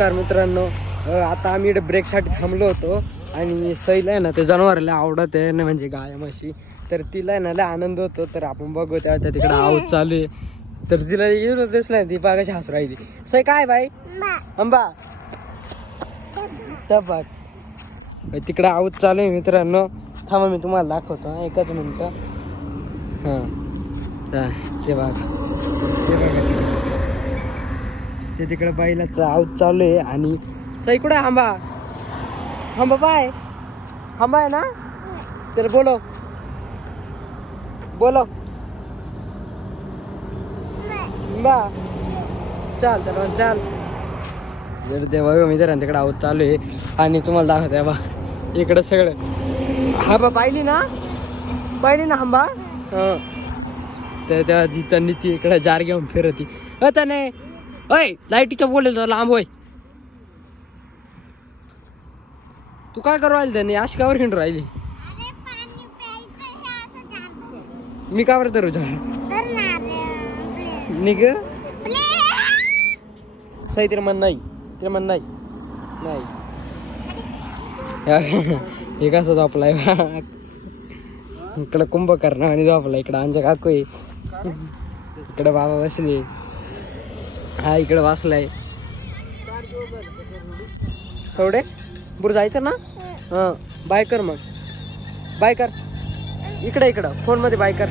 नमस्कार मित्रांनो, आता आम्ही इकडे ब्रेकसाठी थांबलो होतो आणि सईला आहे ना ते जनावराला आवडत आहे ना, म्हणजे गाय म्हशी, तर तिला आहे ना लय आनंद होतो. तर आपण बघू त्या तिकडे आऊत चालू आहे, तर तिला येऊन दिसला ती बागाची हसू राहिली. सई काय बाई अंबा टपाक तिकडे आऊत चालू आहे मित्रांनो. थांबा मी तुम्हाला दाखवतो एकच मिनिट. हां ते बघा ते तिकडे बैलाचं आऊत चालू आहे. आणि सई कुठे आंबा आंबा बाय आंबा आहे ना, तर बोलो बोलो बा चाल तर चाल. जर देवा मित्रांनो तिकडे आऊत चालू आहे आणि तुम्हाला दाखवते बा इकडं सगळं. हा बा पाहिली ना आंबा. हं तर तेव्हा त्यांनी ती इकडे जार घेऊन फिरती. आता नाही अय लाईटीच्या बोलेल तर लांब होय. तू काय करू राहिली त्याने आशिकावर हिंडू राहिली. मी का बरं धरू झाड निघ सई तिला म्हण नाही, तिला म्हण नाही नाही. हे कसं झोपलाय इकडं कुंभकर्ण आणि झोपला. इकडं आमच्या काकू आहे, इकडं बाबा बसले, हा इकडं वाचलाय. सवडे बुर जायचं ना. हां बाय कर, मग बाय कर. इकडं फोन मध्ये बाय कर.